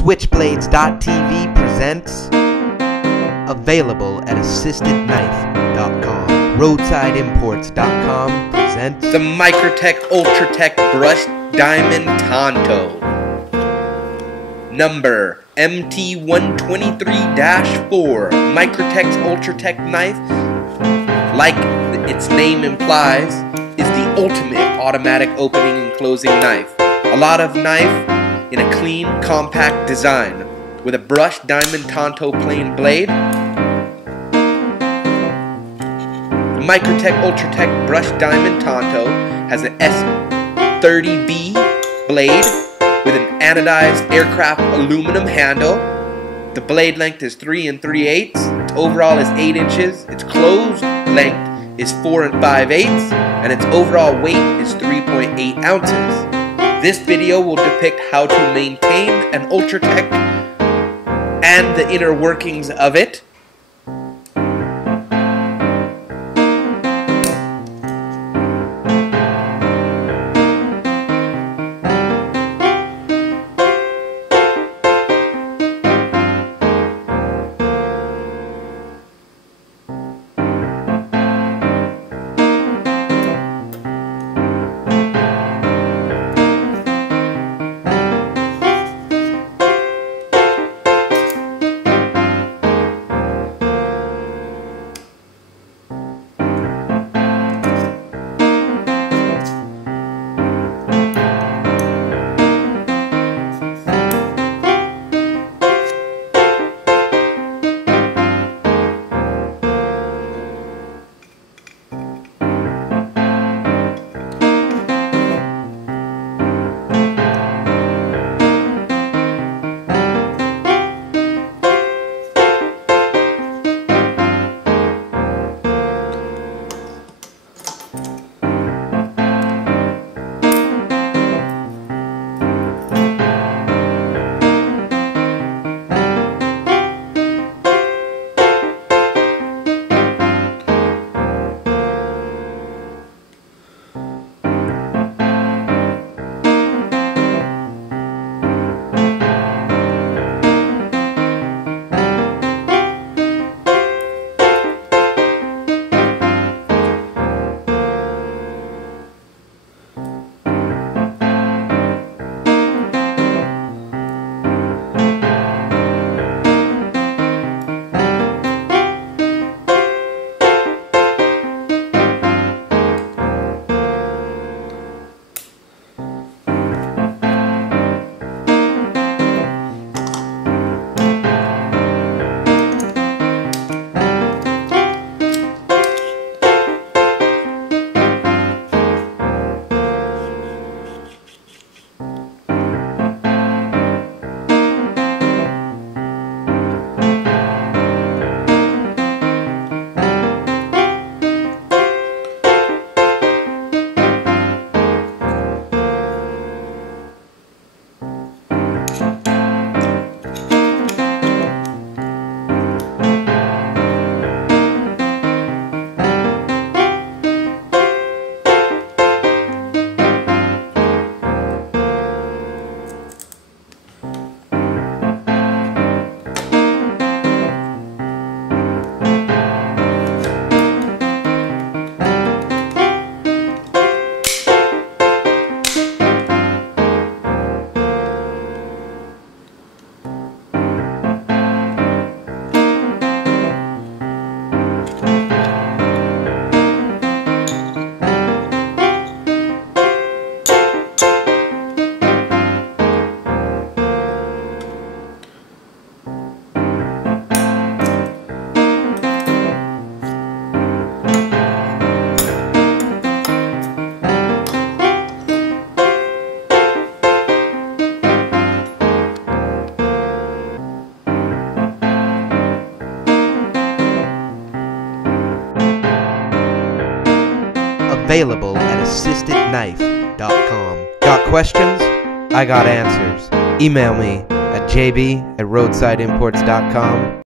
Switchblades.tv presents available at assistedknife.com. Roadsideimports.com presents the Microtech Ultratech Brushed Diamond Tonto. Number MT123-4. Microtech's Ultratech knife, like its name implies, is the ultimate automatic opening and closing knife. A lot of knife in a clean, compact design with a brushed diamond Tonto plain blade. The Microtech Ultratech Brushed Diamond Tonto has an S30B blade with an anodized aircraft aluminum handle. The blade length is 3 3/8. Its overall is 8 inches. Its closed length is 4 5/8, and its overall weight is 3.8 ounces. This video will depict how to maintain an Ultratech and the inner workings of it. available at assistedknife.com. Got questions? I got answers. Email me at jb@roadsideimports.com.